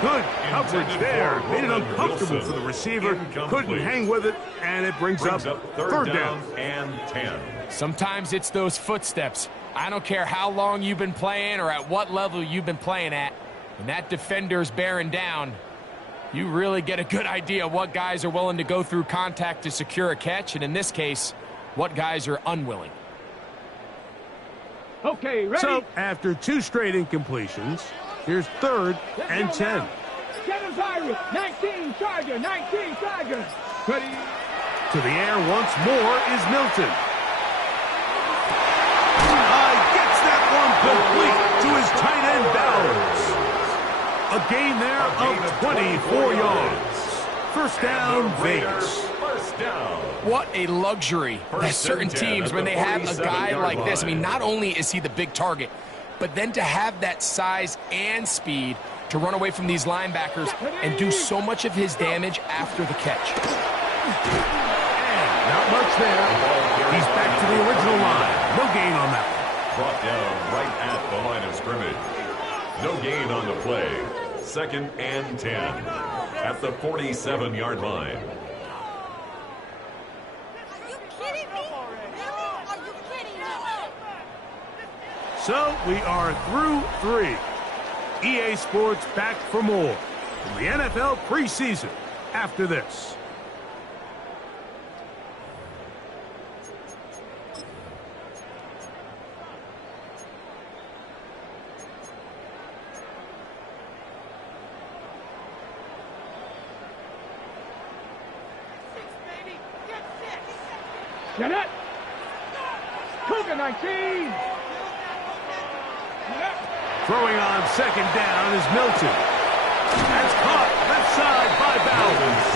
Good coverage there. Made it uncomfortable for the receiver. Couldn't hang with it, and it brings up 3rd down and 10. Sometimes it's those footsteps. I don't care how long you've been playing or at what level you've been playing at. When that defender's bearing down, you really get a good idea what guys are willing to go through contact to secure a catch, and in this case, what guys are unwilling. Okay, ready? So, after 2 straight incompletions, here's 3rd and 10. 7 Pirates, 19 Charger, 19 Charger. Ready? To the air once more is Milton. Gets that one complete to his tight end Bowers. A gain there of 24 yards. 1st down, Vegas. 1st down. What a luxury that certain teams, when they have a guy like this, I mean, not only is he the big target, but then to have that size and speed to run away from these linebackers and do so much of his damage after the catch. And not much there. He's back to the original line. No gain on that one. Brought down right at the line of scrimmage. No gain on the play. 2nd and 10. at the 47-yard line. So we are through 3. EA Sports back for more from the NFL preseason after this. Get it! Cougar 19! Throwing on second down is Milton. That's caught left side by Bowers.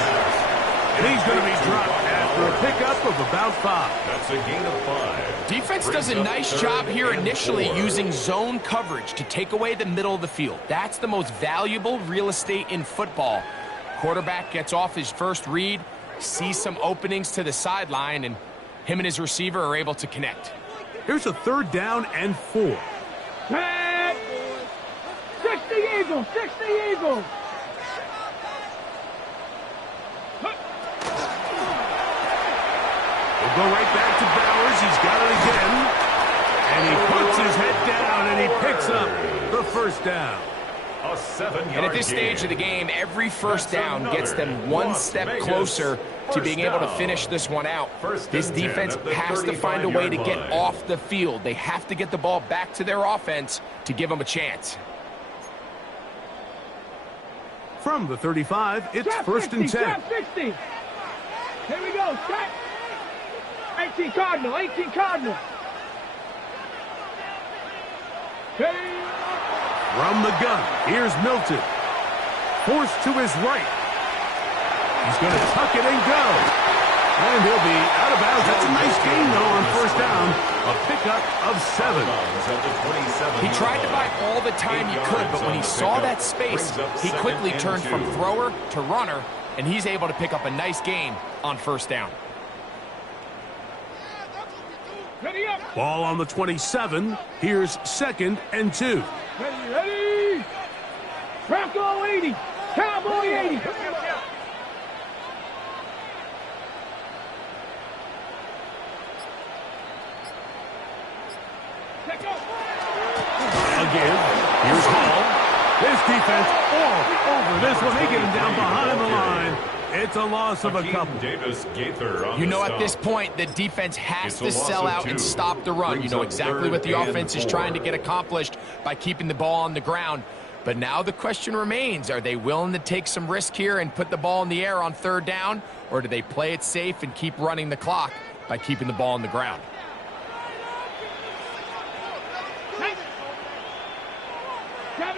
And he's going to be dropped after a pickup of about 5. That's a gain of 5. Defense does a nice job here initially using zone coverage to take away the middle of the field. That's the most valuable real estate in football. Quarterback gets off his first read, sees some openings to the sideline, and him and his receiver are able to connect. Here's a 3rd down and 4. 60 Eagles! 60 Eagles! We'll go right back to Bowers. He's got it again. And he puts his head down and he picks up the 1st down. A 7-yard And at this stage of the game, every first down gets them one step closer to being able to finish this one out. This defense has to find a way to get off the field. They have to get the ball back to their offense to give them a chance. From the 35, it's 1st and 10. 60. Here we go. Stop. 18 Cardinal. 18 Cardinal. Okay. From the gun, here's Milton. Forced to his right. He's going to tuck it and go. And he'll be out of bounds. That's a nice gain, though, on 1st down. A pickup of 7. He tried to buy all the time he could, but when he saw that space, he quickly turned from thrower to runner, and he's able to pick up a nice gain on 1st down. Ball on the 27. Here's 2nd and 2. Ready. Bronco 80. Cowboy 80. Again, here's Hall. This defense all over this one. They get him down behind the line. It's a loss of a couple. You know, at this point, the defense has to sell out and stop the run. You know exactly what the offense is trying to get accomplished by keeping the ball on the ground. But now the question remains, are they willing to take some risk here and put the ball in the air on 3rd down? Or do they play it safe and keep running the clock by keeping the ball on the ground?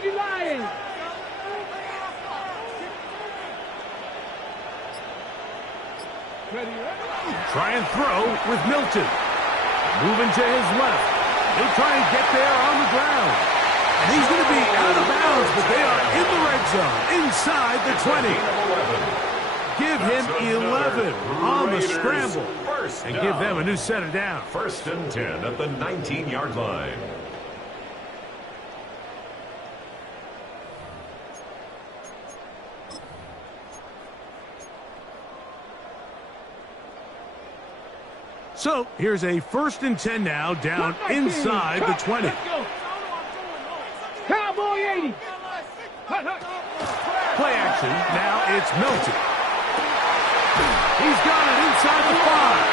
Lions. Try and throw with Milton. Moving to his left. He'll try and get there on the ground. And he's going to be out of bounds, but they are in the red zone, inside the 20. Give him 11 on the scramble and give them a new set of down. 1st and 10 at the 19-yard line. So here's a 1st and 10 now, down inside the 20. Cowboy 80. Play action. Now it's Milton. He's got it inside the 5.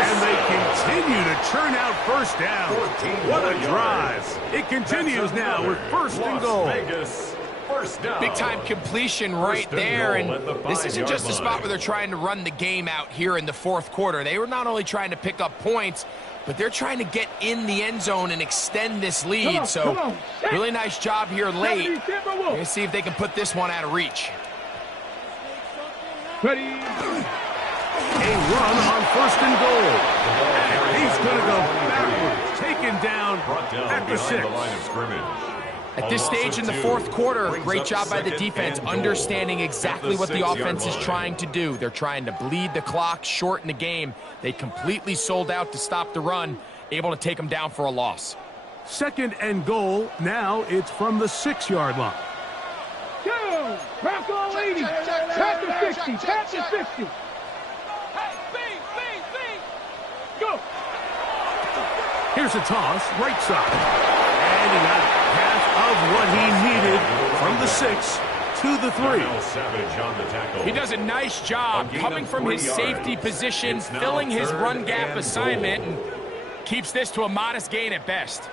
And they continue to churn out 1st down. What a drive. It continues now with 1st and goal. Big-time completion right there, and this isn't just a spot where they're trying to run the game out here in the 4th quarter. They were not only trying to pick up points, but they're trying to get in the end zone and extend this lead. So really nice job here late. Let's see if they can put this one out of reach. Ready. A run on 1st and goal. And he's going to go backwards, taken down at the 6. At this stage in the 4th quarter, great job by the defense, understanding exactly what the offense is trying to do. They're trying to bleed the clock, shorten the game. They completely sold out to stop the run, able to take them down for a loss. 2nd and goal. Now it's from the 6-yard line. Go! Back all 80. Back to 50. Back to 50. Go. Here's a toss, right side. And he got half of what he needed from the 6 to the 3. He does a nice job coming from his safety position, filling his run gap assignment, and keeps this to a modest gain at best.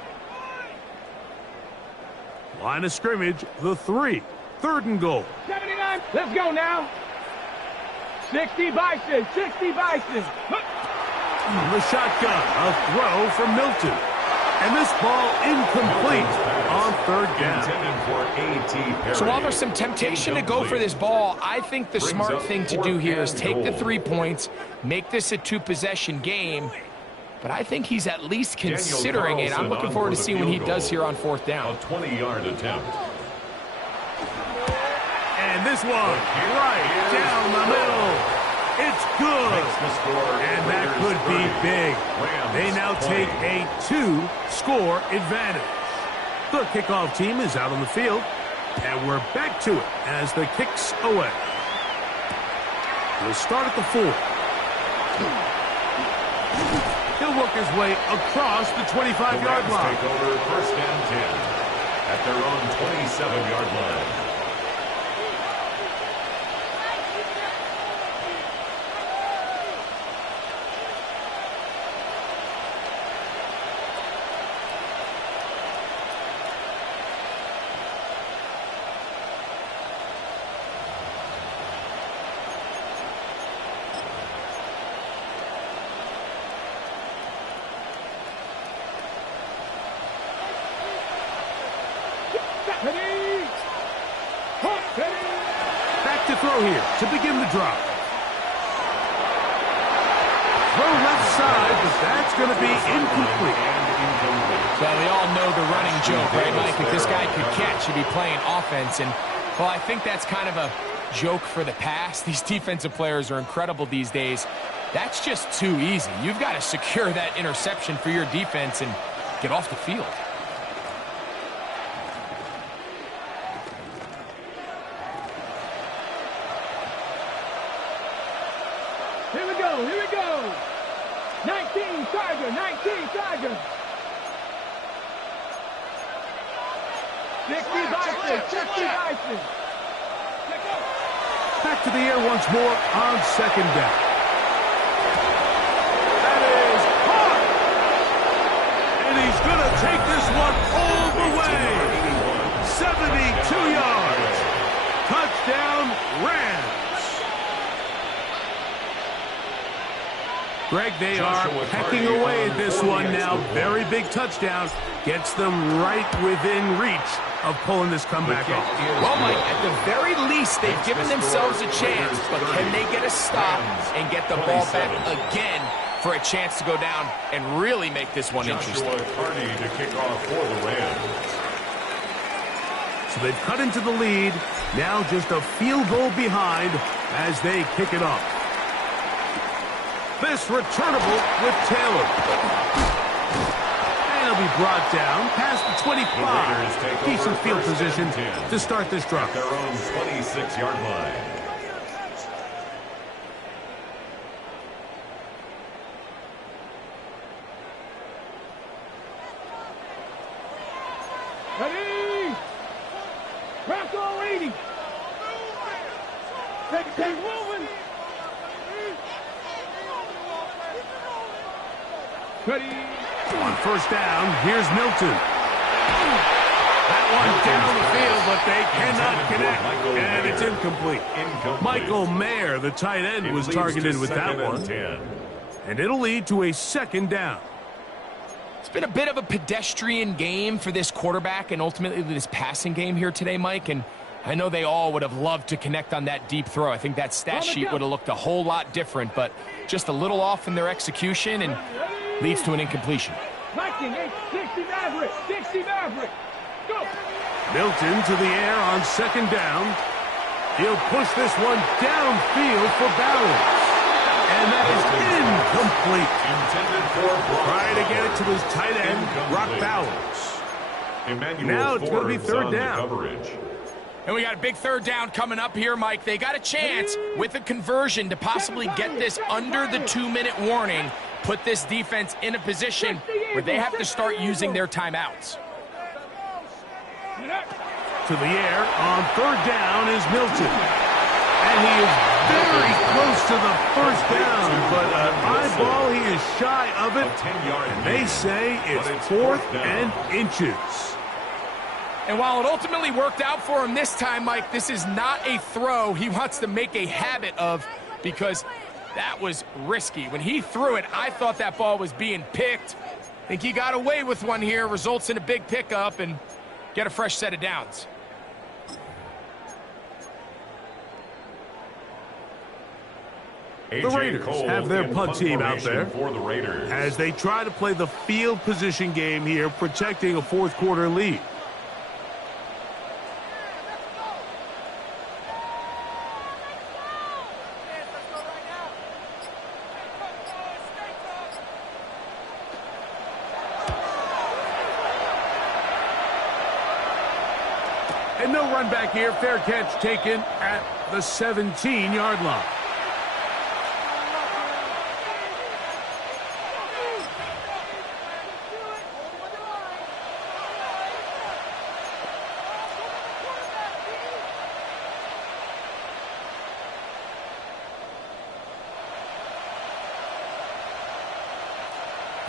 Line of scrimmage, the 3. 3rd and goal. 79. Let's go now. 60 Bison. 60 Bison. The shotgun, a throw from Milton. And this ball incomplete on 3rd down. So while there's some temptation to go for this ball, I think the smart thing to do here is take the 3 points, make this a 2-possession game. But I think he's at least considering it. I'm looking forward to seeing what he does here on 4th down. A 20-yard attempt. And this one, right down the middle. It's good. And that could be big. They now take a 2-score advantage. The kickoff team is out on the field. And we're back to it as the kick's away. We'll start at the 4. He'll work his way across the 25-yard line. Take over 1st and 10 at their own 27-yard line. Back to throw here to begin the drop. Throw left side, but that's going to be incomplete. Well, we all know the running joke, right, Mike? If this guy could catch, he'd be playing offense. And, well, I think that's kind of a joke for the past. These defensive players are incredible these days. That's just too easy. You've got to secure that interception for your defense and get off the field. Here we go. Here we go. 19 Tiger. 19 Tiger. 60 Bison. 60 Bison. Back to the air once more on 2nd down. That is hard. And he's going to take this one all the way. 72 yards. Touchdown, Rams. Greg, they are pecking away at this one now. Very big touchdown. Gets them right within reach of pulling this comeback off. Well, Mike, at the very least, they've given themselves a chance, but can they get a stop and get the ball back again for a chance to go down and really make this one interesting? To kick off for the Rams. So they've cut into the lead. Now just a field goal behind as they kick it off. This returnable with Taylor. And he'll be brought down past the 25. Decent field position to start this drive. At their own 26-yard line. Ready? Back all 80. Take moving. Ready? On 1st down, here's Milton. That one down the field, but they cannot connect. And it's incomplete. Michael Mayer, the tight end, was targeted with that one. And it'll lead to a 2nd down. It's been a bit of a pedestrian game for this quarterback and ultimately this passing game here today, Mike. And I know they all would have loved to connect on that deep throw. I think that stat sheet would have looked a whole lot different, but just a little off in their execution and leads to an incompletion. 60 Maverick. 60 Maverick. Go. Milton to the air on 2nd down. He'll push this one downfield for Bowers. And that is incomplete. Trying to get it to his tight end, Brock Bowers. Now it's going to be 3rd down. And we got a big third down coming up here, Mike. They got a chance with a conversion to possibly get this under the 2-minute warning, put this defense in a position where they have to start using their timeouts. To the air on third down is Milton. And he is very close to the first down, but an eyeball, he is shy of it. And they say it's 4th and inches. And while it ultimately worked out for him this time, Mike, this is not a throw he wants to make a habit of, because that was risky. When he threw it, I thought that ball was being picked. I think he got away with one here, results in a big pickup, and get a fresh set of downs. The Raiders have their punt team out there for the Raiders as they try to play the field position game here, protecting a fourth-quarter lead. And no run back here. Fair catch taken at the 17-yard line.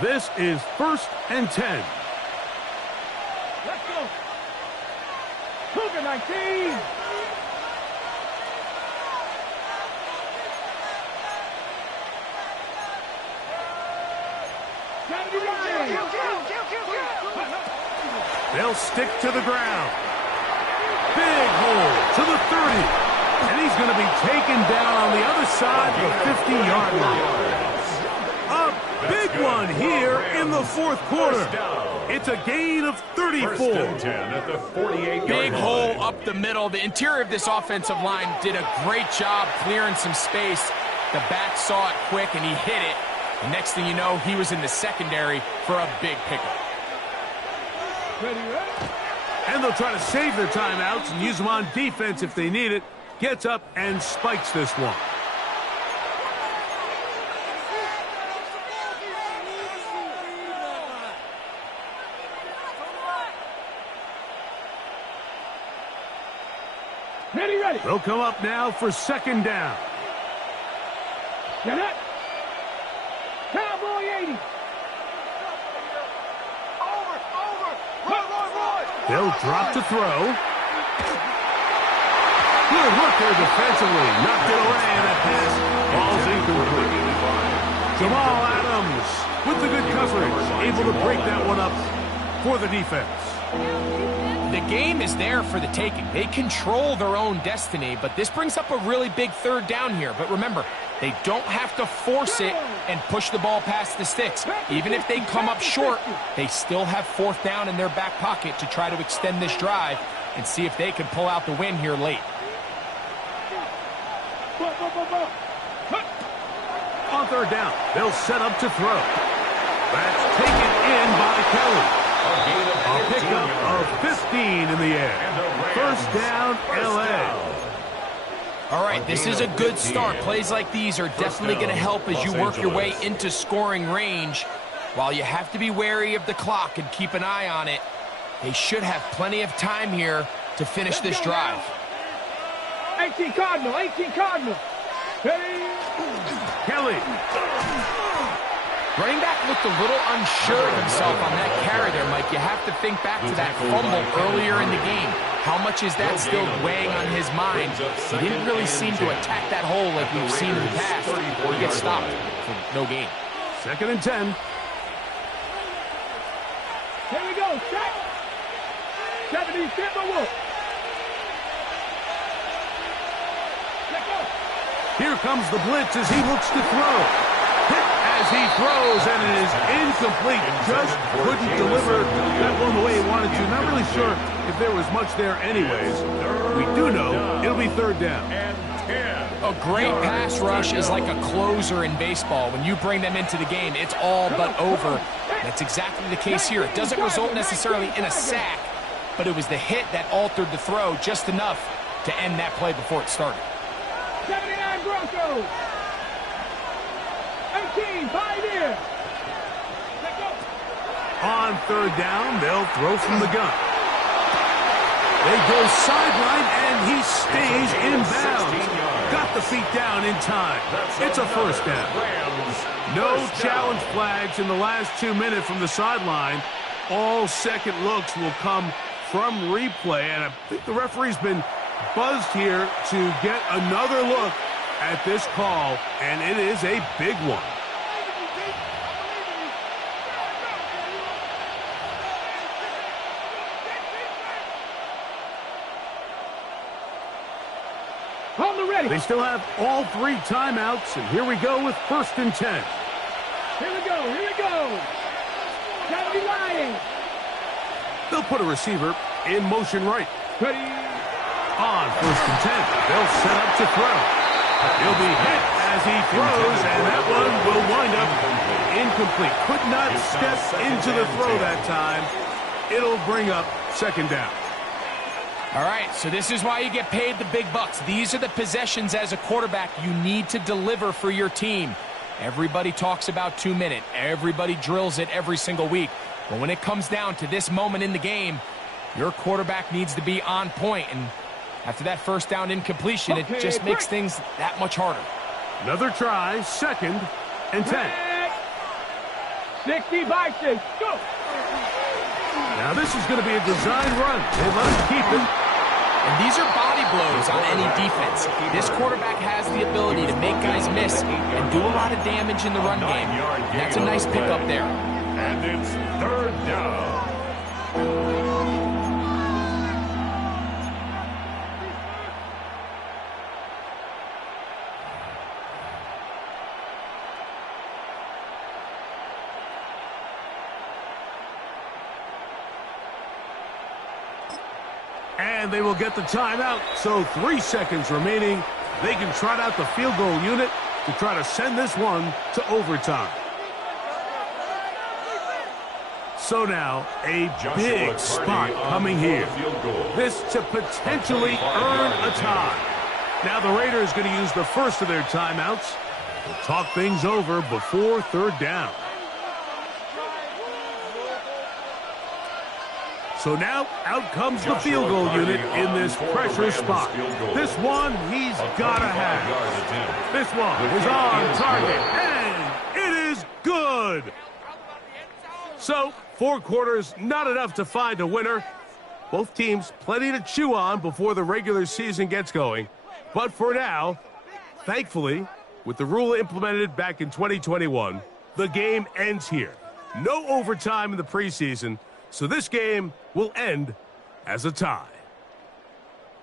This is 1st and 10. Let's go. Cougar 19. They'll stick to the ground. Big hole to the 30. And he's going to be taken down on the other side of the 50-yard line. A big one here in the fourth quarter. It's a gain of 34. Big hole up the middle. The interior of this offensive line did a great job clearing some space. The back saw it quick, and he hit it. The next thing you know, he was in the secondary for a big pickup. And they'll try to save their timeouts and use them on defense if they need it. Gets up and spikes this one. Ready. They'll come up now for second down. Get it. Cowboy 80. They'll drop to throw. Good work there defensively. Knocked it away, and that pass falls incomplete. Jamal Adams with the good coverage, able to break that one up for the defense. The game is there for the taking. They control their own destiny, but this brings up a really big third down here. But remember, they don't have to force it and push the ball past the sticks. Even if they come up short, they still have fourth down in their back pocket to try to extend this drive and see if they can pull out the win here late. On third down, they'll set up to throw. That's taken in by Kelly. A pickup of 15 in the air. First down, L.A. All right, this is a good start. Plays like these are definitely going to help as you work your way into scoring range. While you have to be wary of the clock and keep an eye on it, they should have plenty of time here to finish this drive. 18 Cardinal. Kelly. Running back looked a little unsure of himself on that carry there, Mike. You have to think back to that fumble earlier in the game. How much is that still weighing on his mind? He didn't really seem to attack that hole like we've seen in the past. He gets stopped for no gain. 2nd and 10. Here we go. Set. 70 Timberwolf. Let's go. Here comes the blitz as he looks to throw. Hit as he throws, and it is incomplete. Just couldn't deliver that one the way he wanted to. Not really sure if there was much there anyways. We do know it'll be third down. A great pass rush is like a closer in baseball. When you bring them into the game, it's all but over. That's exactly the case here. It doesn't result necessarily in a sack, but it was the hit that altered the throw just enough to end that play before it started. 79 Broncos. 18, 5 here. Let go. On third down, they'll throw from the gun. They go sideline, and he stays in bounds. Got the feet down in time. It's a first down. No challenge flags in the last 2 minutes from the sideline. All second looks will come from replay, and I think the referee's been buzzed here to get another look at this call, and it is a big one. Hold the ready. They still have all 3 timeouts, and here we go with 1st and 10. Here we go. Here we go. Gotta be lying. They'll put a receiver in motion right. Ready. On 1st and 10, they'll set up to throw. He'll be hit as he throws, and that one will wind up incomplete. Could not step into the throw that time. It'll bring up 2nd down. All right, so this is why you get paid the big bucks. These are the possessions as a quarterback you need to deliver for your team. Everybody talks about 2 minutes. Everybody drills it every single week. But when it comes down to this moment in the game, your quarterback needs to be on point. And after that first down incompletion, it just makes things that much harder. Another try, 2nd and 10. 65, 6, go. Now this is going to be a design run. They let him keep it. And these are body blows on any defense. This quarterback has the ability to make guys miss and do a lot of damage in the run game. And that's a nice pickup there. And it's 3rd down. And they will get the timeout, so 3 seconds remaining. They can trot out the field goal unit to try to send this one to overtime. So now, a big spot coming here. This to potentially earn a tie. Now the Raiders going to use the first of their timeouts to talk things over before 3rd down. So now, out comes the field goal unit in this pressure spot. This one, he's got to have. This one is on target, and it is good. So, 4 quarters, not enough to find a winner. Both teams plenty to chew on before the regular season gets going. But for now, thankfully, with the rule implemented back in 2021, the game ends here. No overtime in the preseason. So this game will end as a tie.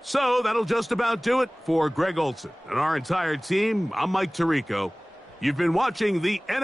So that'll just about do it for Greg Olson and our entire team. I'm Mike Tirico. You've been watching the NFL.